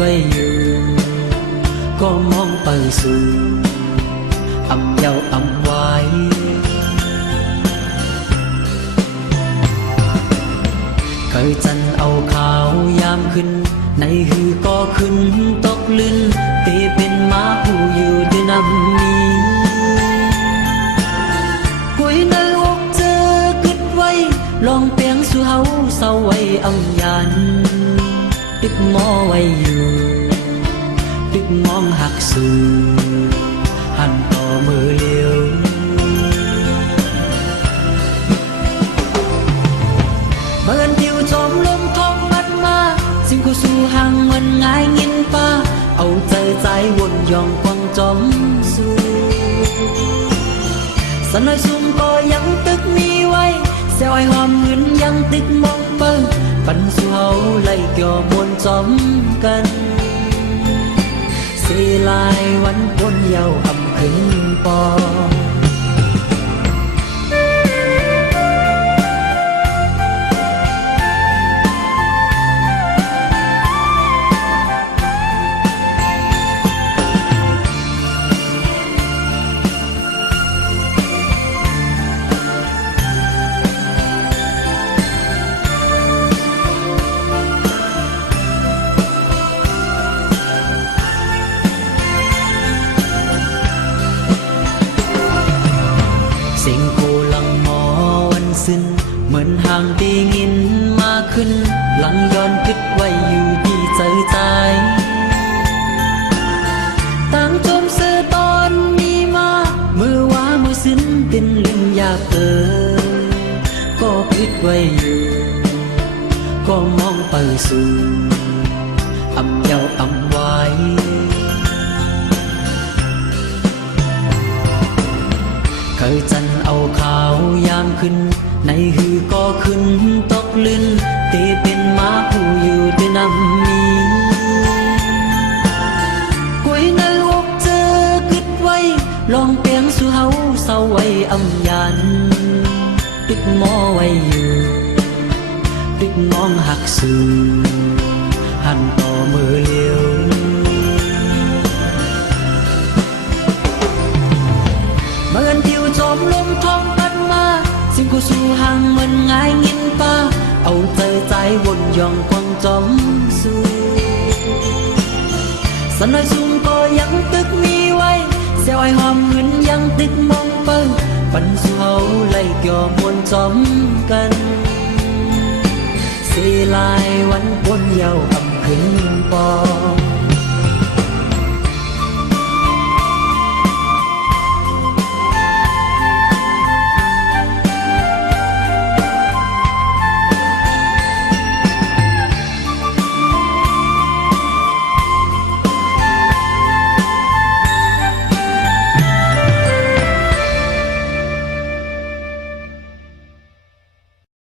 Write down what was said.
ไว้อยู่ก็มองไปสู่อำเยาว์อำไว้เคยจันเอาขาวยามขึ้นในหือก็ขึ้นตกลื่นเตเป็นม้าผู้อยู่ด้วยน้ำนี้กุยในอกเจอกึดไว้ลองเปียงสู่เฮาเศร้าไว้อำยันตึกหมอไว้อยู่ตึกมองหักสู่หันต่อมือเลี้ยวเมื่อนทิวจอมลมทองพัดมาสิ่งกูสู่ห่างมันง่ายงินป้าเอาใจวนยองกวางจอมสู่สันน้อยซุ่มก็ยังตึกมีไว้เสียวไอหอมเงินยังตึกมองเปิ้งปันสู่เฮาไล่เกี่ยวมวนจอมกันสีลายวันปนเยาว์อำขึ้นปอสิ่งกูลังมอวันสิ้นเหมือนห่างตีงินมาขึ้นหลังย้อนคิดไว้อยู่ที่ใจต่างจมเสือตอนมีมามือว่ามือสิ้นตินลืมอยากก็คิดไว้อยู่ก็มองไปสู่อำเยาว์อำไว้เคยจันเอาขาวยามขึ้นในหือก็ขึ้นตกลื่นเตเป็นม้าผู้อยู่ด้วยน้ำนี้กุยในอกเจอกึดไว้ลองเปียงสู่เฮาเศร้าไว้อำยันตึกหมอไว้อยู่ตึกมองหักสู่หันต่อมือเลี้ยวเมื่อนทิวจอมลมทองพัดมาสิ่งกูสู่ห่างมันง่ายงินป้าเอาใจวนยองกวางจอมสู่สันน้อยซุ่มก็ยังตึกมีไว้เสียวไอหอมเงินยังตึกมองเปิ้งปันสู่เฮาไล่เกี่ยวมวนจอมกันสีลายวันปนเยาว์อำขึ้นปอ